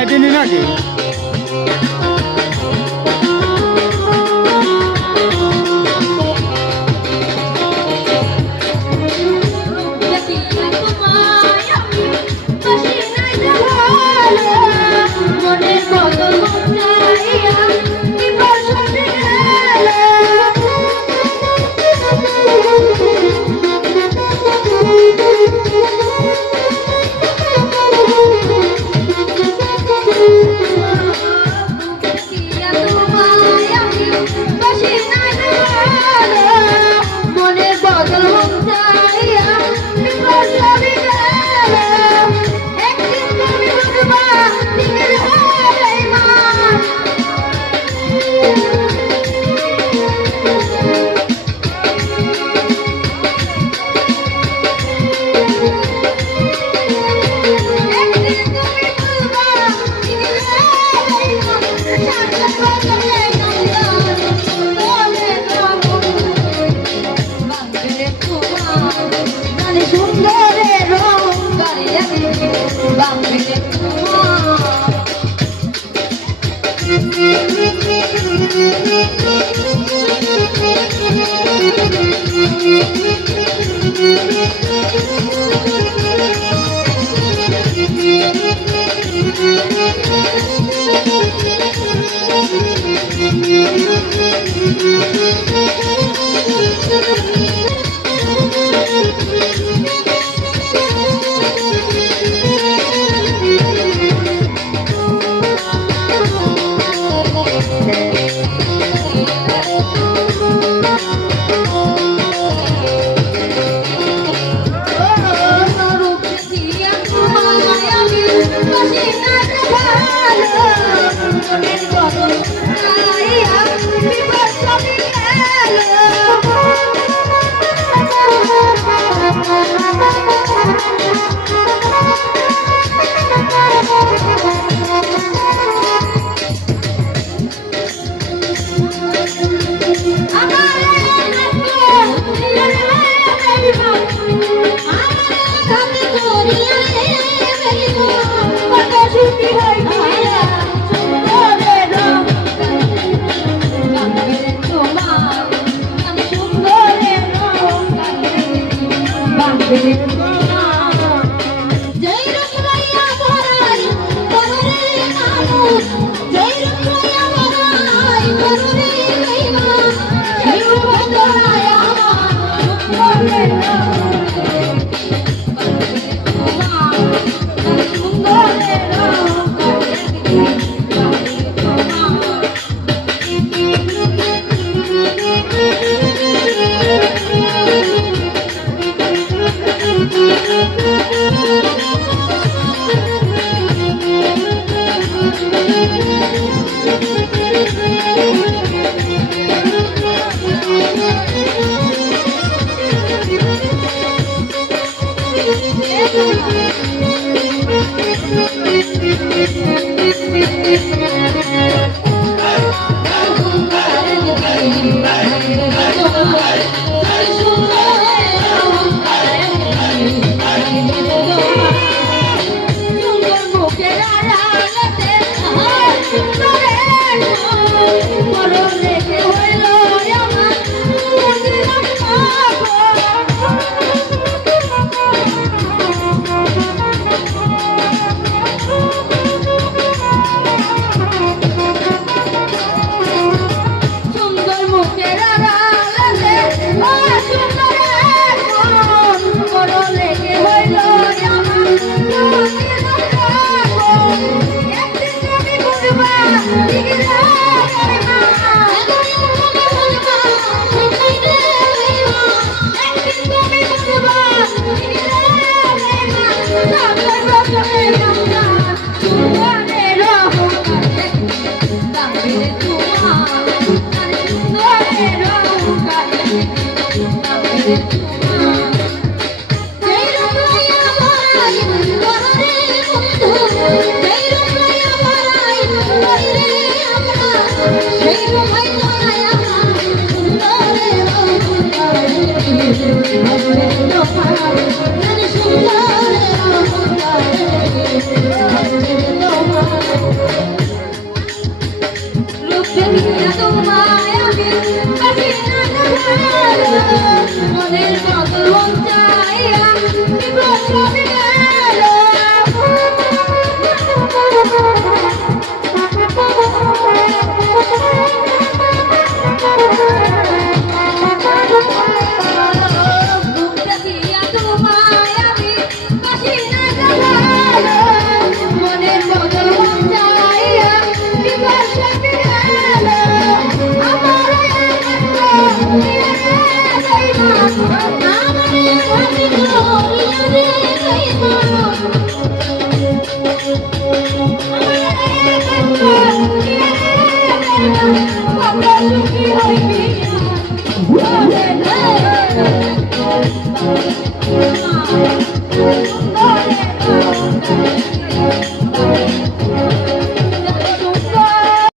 I didn't know you. Thank you.